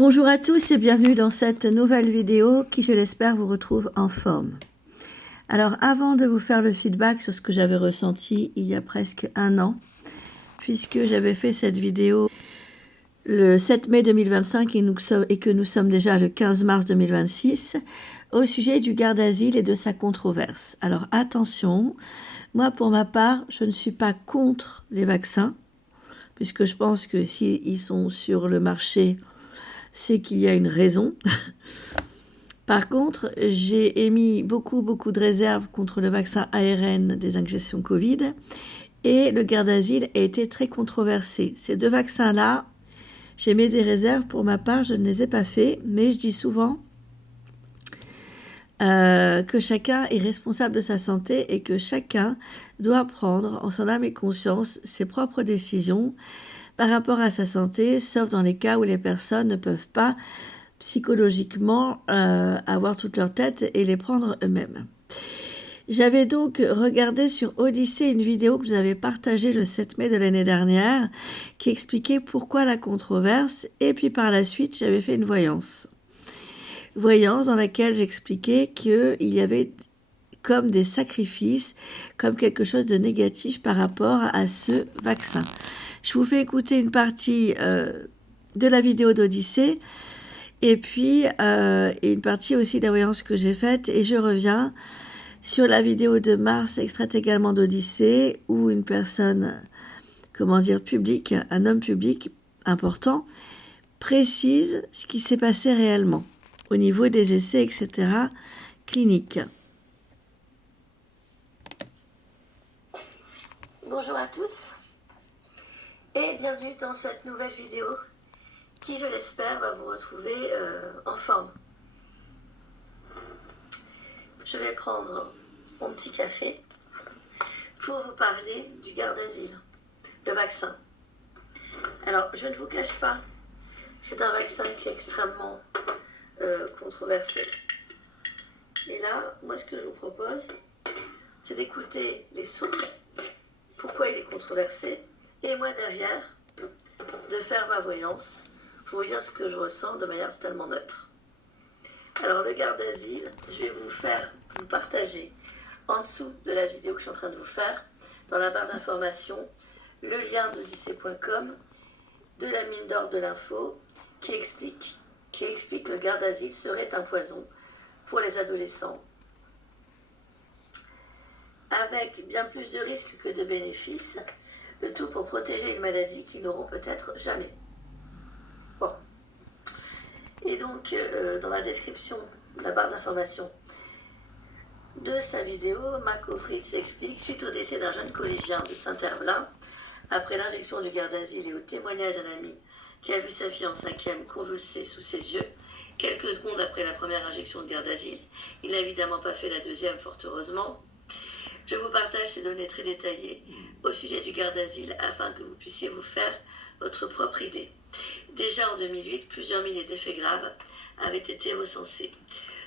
Bonjour à tous et bienvenue dans cette nouvelle vidéo qui, je l'espère, vous retrouve en forme. Alors, avant de vous faire le feedback sur ce que j'avais ressenti il y a presque un an, puisque j'avais fait cette vidéo le 7 mai 2025 et que nous sommes déjà le 15 mars 2026, au sujet du garde asile et de sa controverse. Alors, attention, moi, pour ma part, je ne suis pas contre les vaccins, puisque je pense que s'ils sont sur le marché, c'est qu'il y a une raison. Par contre, j'ai émis beaucoup de réserves contre le vaccin ARN des injections Covid et le garde asile a été très controversé. Ces deux vaccins-là, j'ai mis des réserves. Pour ma part, je ne les ai pas faits, mais je dis souvent que chacun est responsable de sa santé et que chacun doit prendre en son âme et conscience ses propres décisions par rapport à sa santé, sauf dans les cas où les personnes ne peuvent pas psychologiquement avoir toute leur tête et les prendre eux-mêmes. J'avais donc regardé sur Odyssée une vidéo que je vous avais partagée le 7 mai de l'année dernière qui expliquait pourquoi la controverse, et puis par la suite j'avais fait une voyance dans laquelle j'expliquais qu'il y avait comme des sacrifices, comme quelque chose de négatif par rapport à ce vaccin. Je vous fais écouter une partie de la vidéo d'Odyssée et puis une partie aussi de la voyance que j'ai faite, et je reviens sur la vidéo de mars, extraite également d'Odyssée, où une personne, publique, un homme public important, précise ce qui s'est passé réellement au niveau des essais, etc., cliniques. Bonjour à tous et bienvenue dans cette nouvelle vidéo qui, je l'espère, va vous retrouver en forme. Je vais prendre mon petit café pour vous parler du garde asile, le vaccin. Alors, je ne vous cache pas, c'est un vaccin qui est extrêmement controversé. Et là, moi, ce que je vous propose, c'est d'écouter les sources, pourquoi il est controversé, et moi, derrière, de faire ma voyance pour vous dire ce que je ressens de manière totalement neutre. Alors, le garde asile, je vais vous partager en dessous de la vidéo que je suis en train de vous faire, dans la barre d'information, le lien d'odyssée.com, de la mine d'or de l'info, qui explique que le garde asile serait un poison pour les adolescents, avec bien plus de risques que de bénéfices, le tout pour protéger une maladie qu'ils n'auront peut-être jamais. Bon. Et donc, dans la description, la barre d'information de sa vidéo, Marco Fritz explique, suite au décès d'un jeune collégien de Saint-Herblain, après l'injection du garde asile et au témoignage d'un ami qui a vu sa fille en 5e convulsée sous ses yeux, quelques secondes après la première injection de garde asile, il n'a évidemment pas fait la deuxième, fort heureusement. Je vous partage ces données très détaillées au sujet du garde asile afin que vous puissiez vous faire votre propre idée. Déjà en 2008, plusieurs milliers d'effets graves avaient été recensés.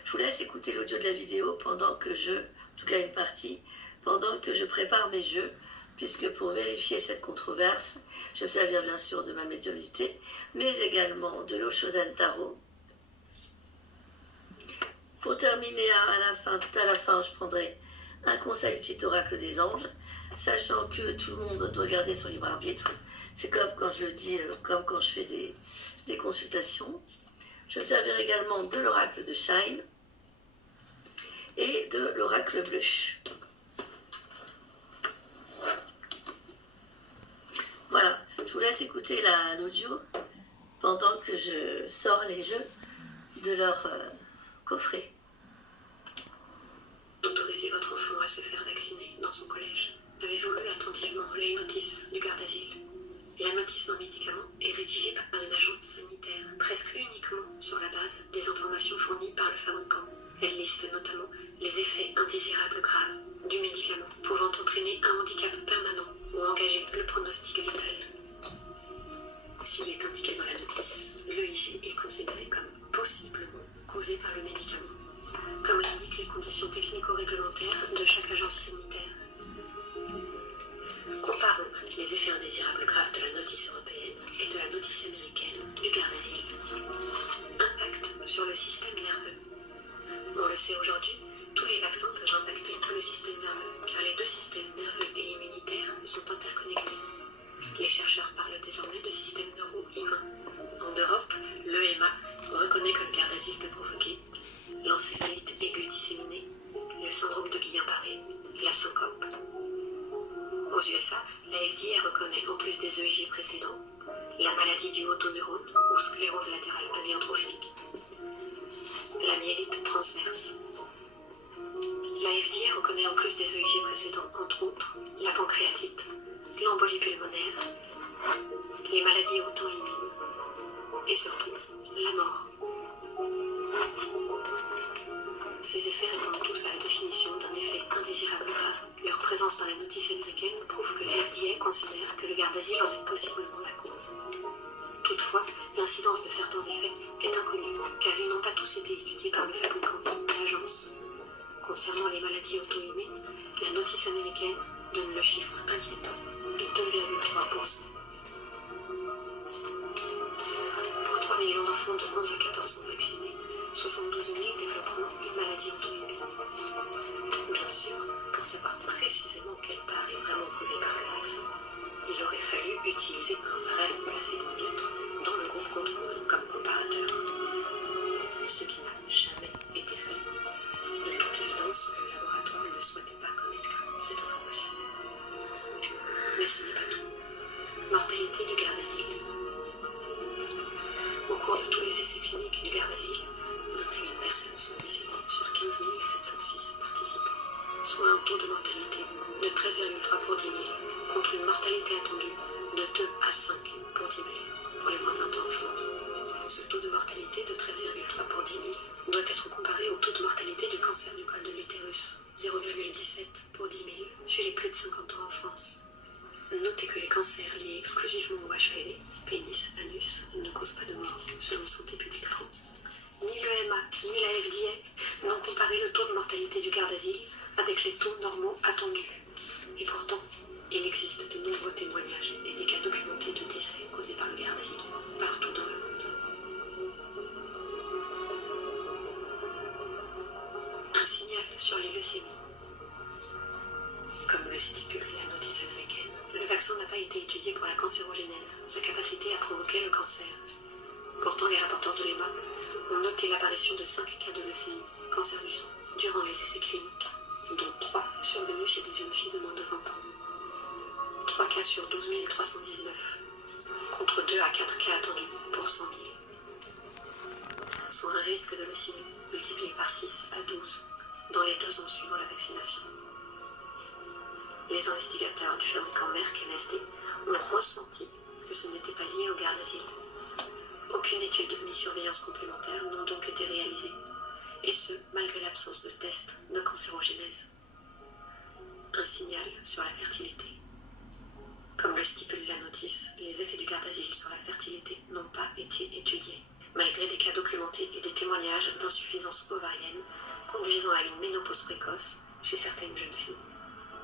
Je vous laisse écouter l'audio de la vidéo pendant que en tout cas une partie, pendant que je prépare mes jeux, puisque pour vérifier cette controverse, je me servir bien sûr de ma médiumnité, mais également de l'eau Shosan Tarot. Pour terminer tout à la fin, je prendrai un conseil du petit oracle des anges, sachant que tout le monde doit garder son libre arbitre. C'est comme quand je le dis, comme quand je fais des consultations. Je me servirai également de l'oracle de Shine et de l'oracle bleu. Voilà, je vous laisse écouter l'audio pendant que je sors les jeux de leur coffret. Autorisez votre enfant à se faire vacciner dans son collège. Avez-vous lu attentivement les notices du garde asile? La notice d'un médicament est rédigée par une agence sanitaire, presque uniquement sur la base des informations fournies par le fabricant. Elle liste notamment les effets indésirables graves du médicament, pouvant entraîner un handicap permanent ou engager le pronostic vital. S'il est indiqué dans la notice, l'EIG est considéré comme possiblement causé par le médicament, comme l'indiquent les conditions technico-réglementaires de chaque agence sanitaire. Comparons les effets indésirables graves de la notice européenne et de la notice américaine du garde asile. sclérose latérale amyotrophique, la myélite transverse. La FDA reconnaît en plus des EIG précédents, entre autres, la pancréatite, l'embolie pulmonaire, les maladies auto-immunes et surtout la mort. Ces effets répondent tous à la définition d'un effet indésirable grave. Leur présence dans la notice américaine prouve que la FDA considère que le garde d'asile en est possiblement la cause. Toutefois, l'incidence de certains effets est inconnue, car ils n'ont pas tous été étudiés par le fabricant ou l'agence. Concernant les maladies auto-immunes, la notice américaine donne le chiffre inquiétant de 2,3%. Pour 3 millions d'enfants de 11 à 14 ans vaccinés, 72 000 développeront une maladie auto-immune. Bien sûr, pour savoir précisément quelle part est vraiment causée par le vaccin, il aurait fallu utiliser un vrai placebo neutre dans le groupe contrôle comme comparateur. Ce qui n'a jamais été fait. De toute évidence, le laboratoire ne souhaitait pas connaître cette information. Mais ce n'est pas tout. Mortalité du garde d'asile. Au cours de tous les essais cliniques du garde d'asile, 21 personnes sont décédées sur 15 706 participants, soit un taux de mortalité de 13,3 pour 10 000, contre une mortalité attendue de 2 à 5 pour 10 000 pour les moins de 20 ans en France. Ce taux de mortalité de 13,3 pour 10 000 doit être comparé au taux de mortalité du cancer du col de l'utérus, 0,17 pour 10 000 chez les plus de 50 ans en France. Notez que les cancers liés exclusivement au HPV, pénis, anus, ne causent pas de mort, selon Santé publique France. Ni l'EMA, ni la FDA n'ont comparé le taux de mortalité du garde d'asile avec les taux normaux attendus. Et pourtant, il existe de nombreux témoignages et des cas documentés de décès causés par le garde d'asile, partout dans le monde. Un signal sur les leucémies. Comme le stipule la notice américaine, le vaccin n'a pas été étudié pour la cancérogénèse, sa capacité à provoquer le cancer. Pourtant, les rapporteurs de l'EMA ont noté l'apparition de 5 cas de leucémie, cancer du sang, durant les essais cliniques, dont 3 survenus chez des jeunes filles de moins de 20 ans. 3 cas sur 12 319, contre 2 à 4 cas attendus pour 100 000. Soit un risque de leucémie multiplié par 6 à 12 dans les 2 ans suivant la vaccination. Les investigateurs du fabricant Merck MSD ont ressenti que ce n'était pas lié au garde d'asile. Aucune étude ni surveillance complémentaire n'ont donc été réalisées, et ce, malgré l'absence de tests de cancérogénèse. Un signal sur la fertilité. Comme le stipule la notice, les effets du garde d'asile sur la fertilité n'ont pas été étudiés, malgré des cas documentés et des témoignages d'insuffisance ovarienne conduisant à une ménopause précoce chez certaines jeunes filles.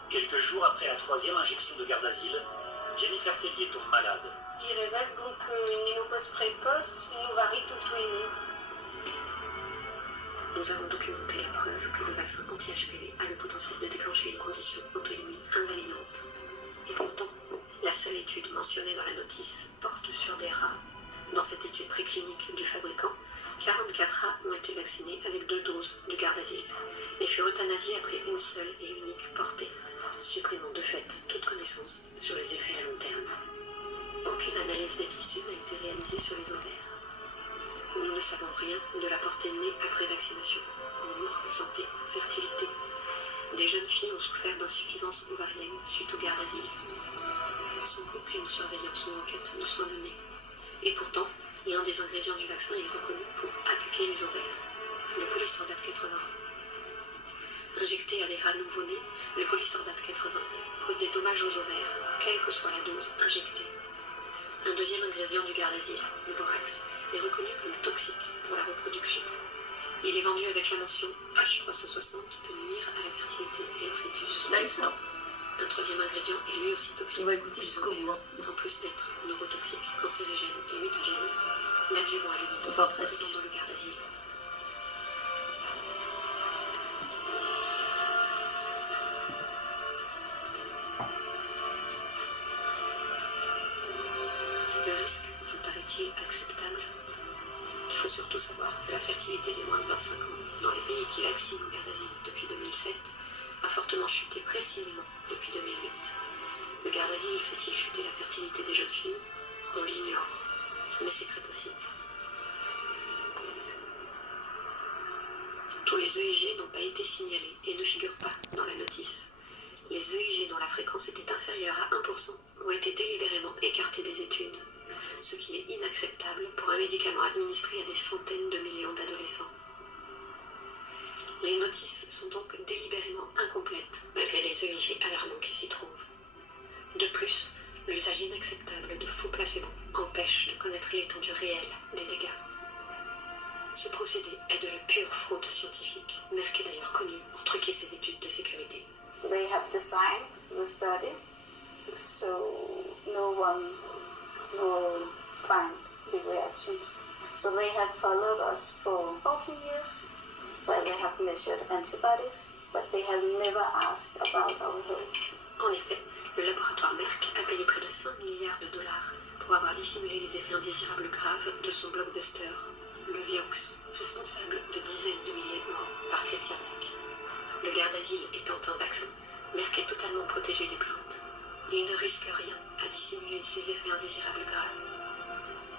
Quelques jours après la 3e injection de garde d'asile, Jennifer Sellier tombe malade. Il révèle donc une ménopause précoce, une ovarite auto-immune. Nous avons documenté la preuve que le vaccin anti-HPV a le potentiel de déclencher une condition auto-immune invalidante. Et pourtant, la seule étude mentionnée dans la notice porte sur des rats. Dans cette étude préclinique du fabricant, 44 rats ont été vaccinés avec 2 doses du garde d'asile et furent euthanasiés après une seule et unique portée, supprimant de fait toute connaissance sur les effets à long terme. Aucune analyse des tissus n'a été réalisée sur les ovaires. Nous ne savons rien de la portée née après vaccination, nombre, santé, fertilité. Des jeunes filles ont souffert d'insuffisance ovarienne suite au garde d'asile, sans qu'aucune surveillance ou enquête ne soit menée. Et pourtant, l'un des ingrédients du vaccin est reconnu pour attaquer les ovaires, le polysordate 80. Injecté à des rats nouveau-nés, le polysordate 80 cause des dommages aux ovaires, quelle que soit la dose injectée. Un deuxième ingrédient du garde d'asile, le borax, est reconnu comme toxique pour la reproduction. Il est vendu avec la mention H360 peut nuire à la fertilité et au fœtus. D'accord. Un troisième ingrédient est lui aussi toxique. On va écouter jusqu'au bout. En plus d'être neurotoxique, cancérigène et mutagène, l'adjuvant est l'unique Enfin, presque. présent dans le garde d'asile. Le risque vous paraît-il acceptable? Il faut surtout savoir que la fertilité des moins de 25 ans dans les pays qui vaccinent au garde d'asile depuis 2007 a fortement chuté précisément depuis 2008. Le garde d'asile fait-il chuter la fertilité des jeunes filles? On l'ignore, mais c'est très possible. EIG n'ont pas été signalés et ne figurent pas dans la notice. Les EIG dont la fréquence était inférieure à 1% ont été délibérément écartés des études, ce qui est inacceptable pour un médicament administré à des centaines de millions d'adolescents. Les notices sont donc délibérément incomplètes, malgré les EIG alarmants qui s'y trouvent. De plus, l'usage inacceptable de faux placebos empêche de connaître l'étendue réelle des dégâts. Ce procédé est de la pure fraude scientifique. Merck est d'ailleurs connu pour truquer ses études de sécurité. They have designed the study so no one will find the reactions. So they have followed us for 40 years, where they have measured antibodies, but they have never asked about our health. En effet, le laboratoire Merck a payé près de 5 milliards de dollars pour avoir dissimulé les effets indésirables graves de son blockbuster, le Vioxx, responsable de dizaines de milliers de morts par crise cardiaque. Le Gardasil étant un vaccin, Merck est totalement protégé des plaintes. Il ne risque rien à dissimuler ses effets indésirables graves.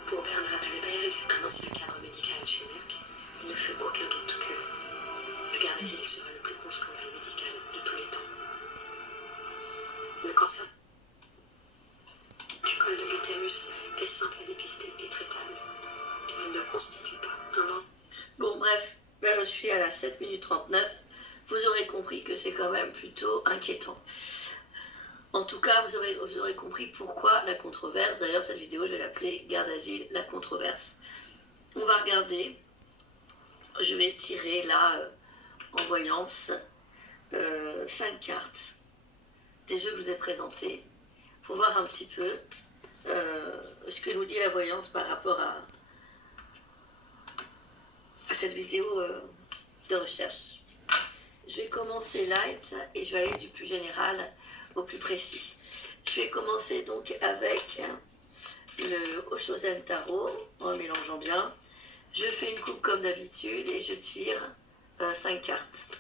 Pour Bernd Rattelberg, un ancien cadre médical chez Merck, il ne fait aucun doute que le Gardasil sera le plus gros scandale médical de tous les temps. Le cancer du col de l'utérus est simple à dépister et traitable. Il ne constitue pas un... Bon, bref, là je suis à la 7 minutes 39. Vous aurez compris que c'est quand même plutôt inquiétant. En tout cas, vous aurez compris pourquoi la controverse. D'ailleurs, cette vidéo, je vais l'appeler Gardasil, la controverse. On va regarder. Je vais tirer là, en voyance, 5 cartes des jeux que je vous ai présentés pour voir un petit peu ce que nous dit la voyance par rapport à cette vidéo de recherche. Je vais commencer light et je vais aller du plus général au plus précis. Je vais commencer donc avec le Oshozen Tarot en mélangeant bien. Je fais une coupe comme d'habitude et je tire 5 cartes.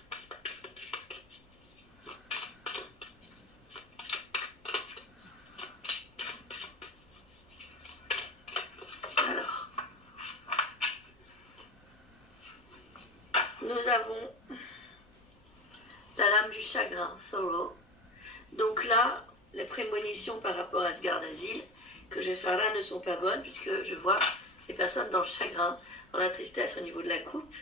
Alors, nous avons la lame du chagrin, Sorrow. Donc là, les prémonitions par rapport à ce Gardasil que je vais faire là ne sont pas bonnes puisque je vois les personnes dans le chagrin, dans la tristesse au niveau de la coupe.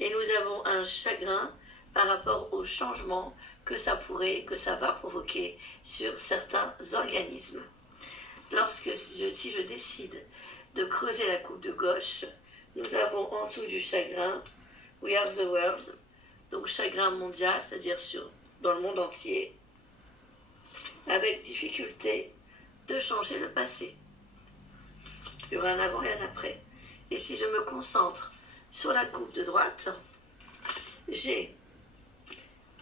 Et nous avons un chagrin par rapport au changement que ça va provoquer sur certains organismes. Si je décide de creuser la coupe de gauche, nous avons en dessous du chagrin We are the world, donc chagrin mondial, c'est-à-dire dans le monde entier, avec difficulté de changer le passé. Il y aura un avant et un après. Et si je me concentre sur la coupe de droite, j'ai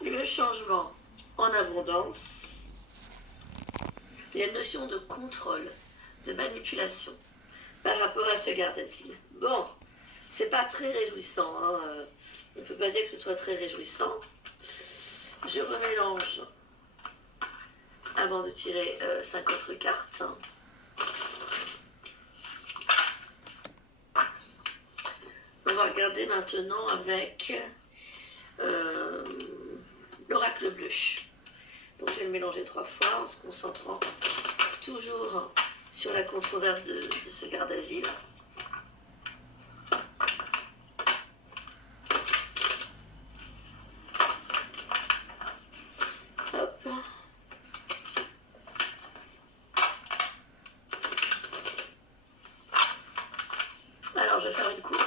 le changement en abondance, il y a une notion de contrôle, de manipulation par rapport à ce Gardasil. Bon, c'est pas très réjouissant, hein. On ne peut pas dire que ce soit très réjouissant. Je remélange avant de tirer 5 autres cartes. On va regarder maintenant avec l'oracle bleu. Donc je vais le mélanger 3 fois en se concentrant toujours sur la controverse de ce Gardasil. Alors, je vais faire une coupe.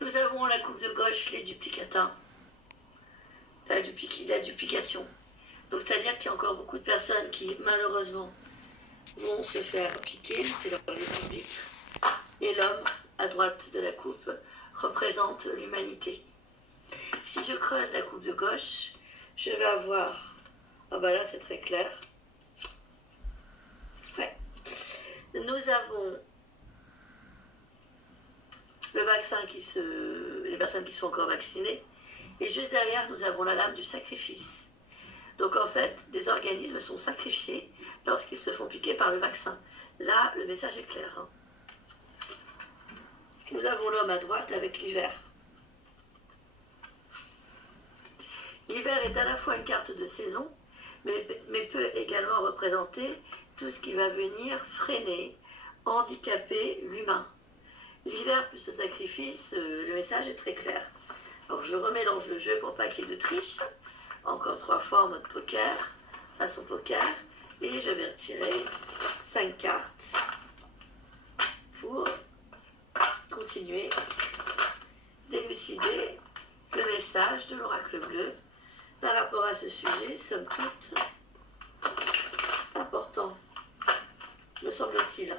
Nous avons la coupe de gauche, les duplicata. La duplication. Donc, c'est-à-dire qu'il y a encore beaucoup de personnes qui, malheureusement, vont se faire piquer. C'est leur libre arbitre. Et l'homme, à droite de la coupe, représente l'humanité. Si je creuse la coupe de gauche, je vais avoir... Ah bah là, c'est très clair. Ouais. Nous avons le vaccin les personnes qui sont encore vaccinées. Et juste derrière, nous avons la lame du sacrifice. Donc en fait, des organismes sont sacrifiés lorsqu'ils se font piquer par le vaccin. Là, le message est clair. Nous avons l'homme à droite avec l'hiver. L'hiver est à la fois une carte de saison, mais peut également représenter tout ce qui va venir freiner, handicaper l'humain. L'hiver plus le sacrifice, le message est très clair. Alors je remélange le jeu pour pas qu'il y ait de triche. Encore 3 fois en mode poker, façon poker. Et je vais retirer 5 cartes pour continuer d'élucider le message de l'oracle bleu par rapport à ce sujet, somme toute, important, me semble-t-il.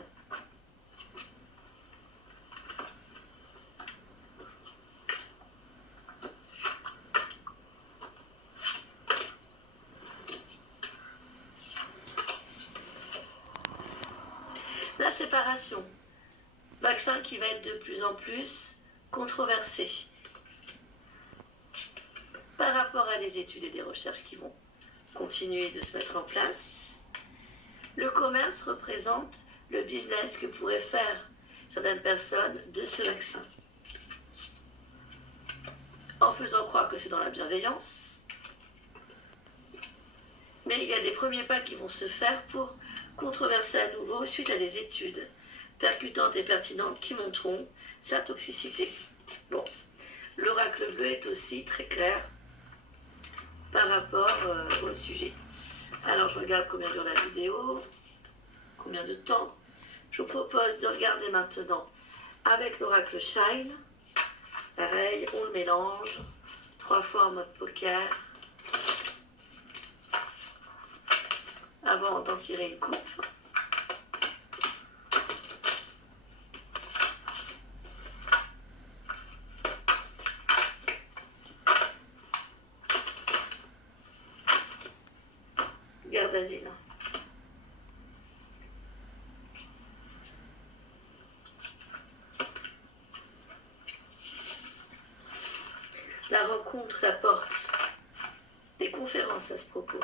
La séparation, vaccin qui va être de plus en plus controversé par rapport à des études et des recherches qui vont continuer de se mettre en place. Le commerce représente le business que pourraient faire certaines personnes de ce vaccin, en faisant croire que c'est dans la bienveillance. Mais il y a des premiers pas qui vont se faire pour controverser à nouveau suite à des études percutantes et pertinentes qui montreront sa toxicité. Bon, l'oracle bleu est aussi très clair par rapport au sujet. Alors je regarde combien dure la vidéo, combien de temps. Je vous propose de regarder maintenant avec l'oracle Shine. Pareil, on le mélange 3 fois en mode poker avant d'en tirer une coupe. Garde d'asile. La rencontre, la porte. Des conférences à ce propos.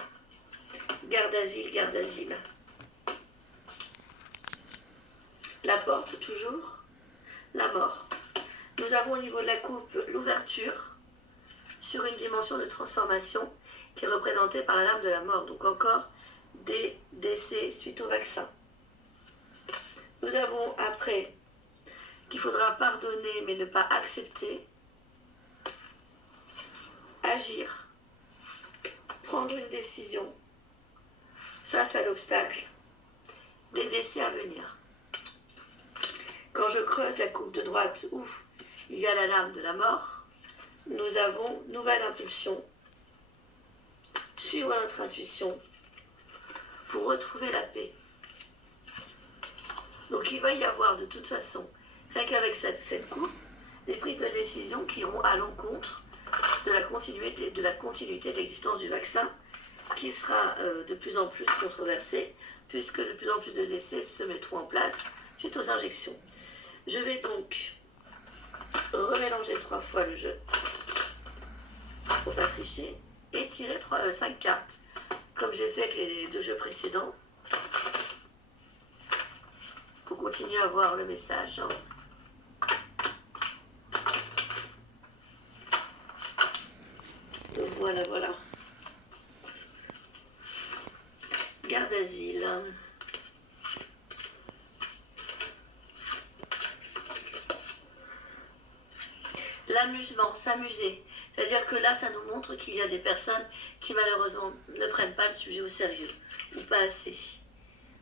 Garde d'asile, garde d'asile. La porte toujours. La mort. Nous avons au niveau de la coupe l'ouverture sur une dimension de transformation qui est représentée par la lame de la mort. Donc encore des décès suite au vaccin. Nous avons après qu'il faudra pardonner mais ne pas accepter. Agir. Prendre une décision face à l'obstacle des décès à venir. Quand je creuse la coupe de droite où il y a la lame de la mort, nous avons nouvelle impulsion, suivre notre intuition pour retrouver la paix. Donc il va y avoir de toute façon, rien qu'avec cette coupe, des prises de décision qui iront à l'encontre de la continuité de l'existence du vaccin, qui sera de plus en plus controversé, puisque de plus en plus de décès se mettront en place suite aux injections. Je vais donc remélanger 3 fois le jeu, pour pas tricher, et tirer 5 cartes, comme j'ai fait avec les 2 jeux précédents, pour continuer à voir le message. Voilà, voilà. Garde d'asile. L'amusement, s'amuser. C'est-à-dire que là, ça nous montre qu'il y a des personnes qui malheureusement ne prennent pas le sujet au sérieux, ou pas assez.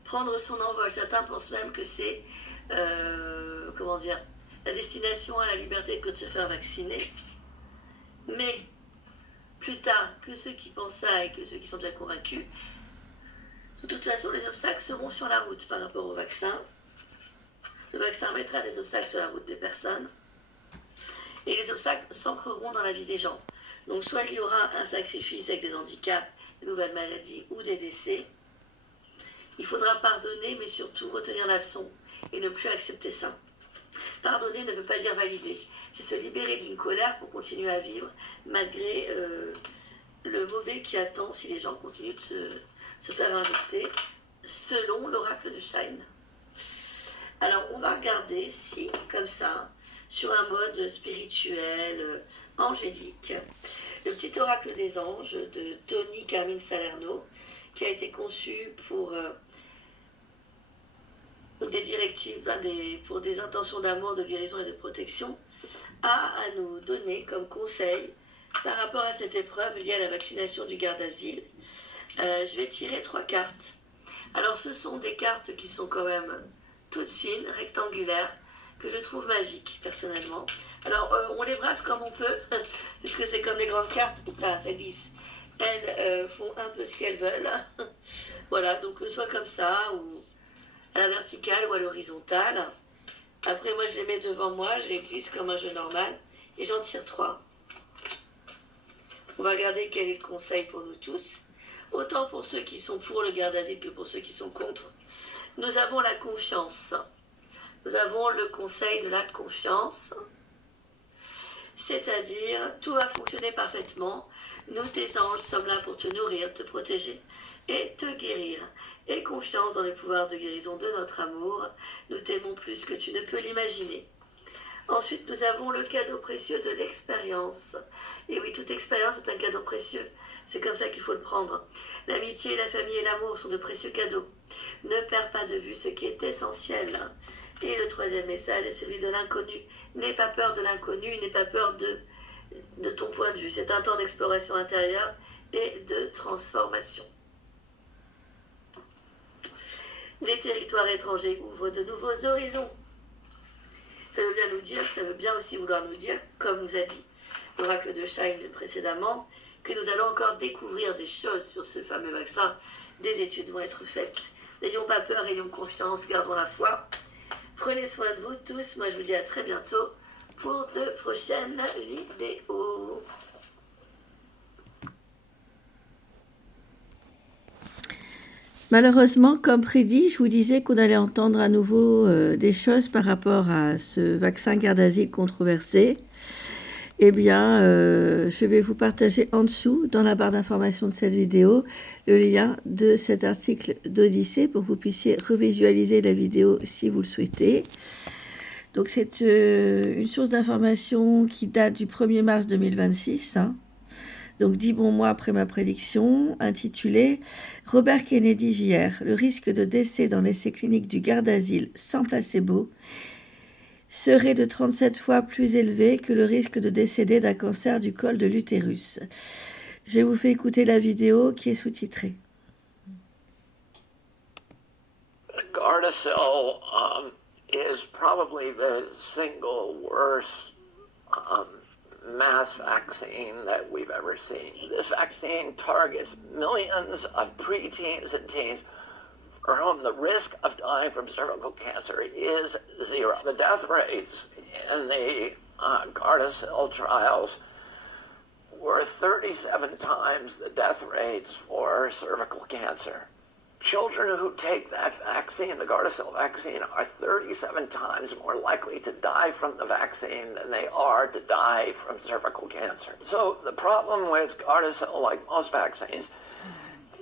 Prendre son envol. Certains pensent même que c'est, la destination à la liberté que de se faire vacciner. Mais plus tard, que ceux qui pensent ça et que ceux qui sont déjà convaincus, de toute façon, les obstacles seront sur la route par rapport au vaccin. Le vaccin mettra des obstacles sur la route des personnes. Et les obstacles s'ancreront dans la vie des gens. Donc soit il y aura un sacrifice avec des handicaps, des nouvelles maladies ou des décès. Il faudra pardonner, mais surtout retenir la leçon et ne plus accepter ça. Pardonner ne veut pas dire valider. C'est se libérer d'une colère pour continuer à vivre malgré le mauvais qui attend si les gens continuent de se faire injecter selon l'oracle de Shine. Alors on va regarder si, comme ça, sur un mode spirituel, angélique. Le petit oracle des anges de Tony Carmine Salerno, qui a été conçu pour des directives, pour des intentions d'amour, de guérison et de protection, a à nous donner comme conseil par rapport à cette épreuve liée à la vaccination du garde-asile. Je vais tirer 3 cartes. Alors ce sont des cartes qui sont quand même toutes fines, rectangulaires, que je trouve magiques personnellement. Alors on les brasse comme on peut, puisque c'est comme les grandes cartes. Oups là, ça glisse. Elles font un peu ce qu'elles veulent. Voilà, donc soit comme ça, ou à la verticale ou à l'horizontale. Après moi je les mets devant moi, je les glisse comme un jeu normal, et j'en tire 3. On va regarder quel est le conseil pour nous tous. Autant pour ceux qui sont pour le garde-asile que pour ceux qui sont contre. Nous avons la confiance. Nous avons le conseil de la confiance. C'est-à-dire, tout va fonctionner parfaitement. Nous, tes anges, sommes là pour te nourrir, te protéger et te guérir. Aie confiance dans les pouvoirs de guérison de notre amour. Nous t'aimons plus que tu ne peux l'imaginer. Ensuite, nous avons le cadeau précieux de l'expérience. Et oui, toute expérience est un cadeau précieux. C'est comme ça qu'il faut le prendre. L'amitié, la famille et l'amour sont de précieux cadeaux. Ne perds pas de vue ce qui est essentiel. Et le 3e message est celui de l'inconnu. N'aie pas peur de l'inconnu, n'aie pas peur de ton point de vue. C'est un temps d'exploration intérieure et de transformation. Les territoires étrangers ouvrent de nouveaux horizons. Ça veut bien nous dire, ça veut bien aussi vouloir nous dire, comme nous a dit l'oracle de Shine précédemment, que nous allons encore découvrir des choses sur ce fameux vaccin. Des études vont être faites. N'ayons pas peur, ayons confiance, gardons la foi. Prenez soin de vous tous. Moi, je vous dis à très bientôt pour de prochaines vidéos. Malheureusement, comme prédit, je vous disais qu'on allait entendre à nouveau des choses par rapport à ce vaccin garde-asile controversé. Eh bien, je vais vous partager en dessous, dans la barre d'information de cette vidéo, le lien de cet article d'Odyssée pour que vous puissiez revisualiser la vidéo si vous le souhaitez. Donc, c'est une source d'information qui date du 1er mars 2026, hein. Donc 10 bons mois après ma prédiction, intitulée « Robert Kennedy Jr. Le risque de décès dans l'essai clinique du garde-asile sans placebo serait de 37 fois plus élevé que le risque de décéder d'un cancer du col de l'utérus. » Je vous fais écouter la vidéo qui est sous-titrée. Gardasil is probably the single worst mass vaccine that we've ever seen. This vaccine targets millions of preteens and teens for whom the risk of dying from cervical cancer is 0. The death rates in the Gardasil trials were 37 times the death rates for cervical cancer. Children who take that vaccine, the Gardasil vaccine, are 37 times more likely to die from the vaccine than they are to die from cervical cancer. So the problem with Gardasil, like most vaccines,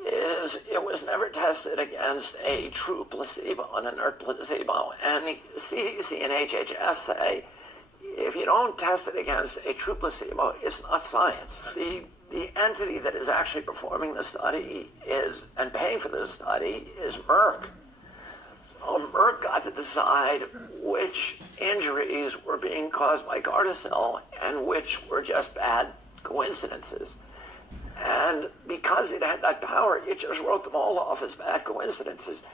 is it was never tested against a true placebo, an inert placebo. And the CDC and HHS say, if you don't test it against a true placebo, it's not science. The entity that is actually performing the study and paying for the study is Merck. So Merck got to decide which injuries were being caused by Gardasil and which were just bad coincidences. And because it had that power, it just wrote them all off as bad coincidences.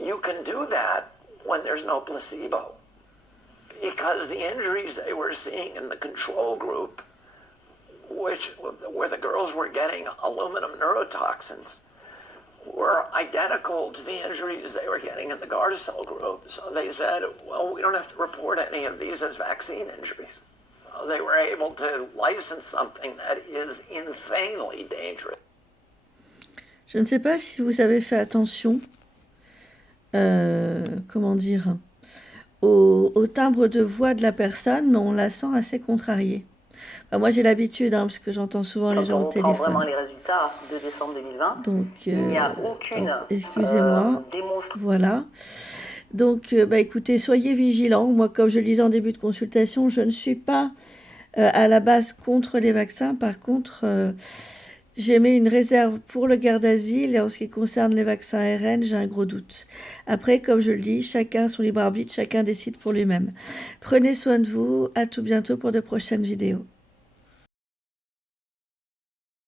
You can do that when there's no placebo, because the injuries they were seeing in the control group, where the girls were getting aluminum neurotoxins, were identical to the injuries they were getting in the Gardasil group. So they said, well, we don't have to report any of these as vaccine injuries. So they were able to license something that is insanely dangerous. Je ne sais pas si vous avez fait attention, au timbre de voix de la personne, mais on la sent assez contrariée. Enfin, moi, j'ai l'habitude, parce que j'entends souvent les gens au téléphone. Quand on reprend vraiment les résultats de décembre 2020, donc, il n'y a aucune excusez-moi, démonstration. Voilà. Donc, écoutez, soyez vigilants. Moi, comme je le disais en début de consultation, je ne suis pas à la base contre les vaccins. Par contre, j'émets une réserve pour le garde-asile et en ce qui concerne les vaccins ARN, j'ai un gros doute. Après, comme je le dis, chacun son libre arbitre, chacun décide pour lui-même. Prenez soin de vous, à tout bientôt pour de prochaines vidéos.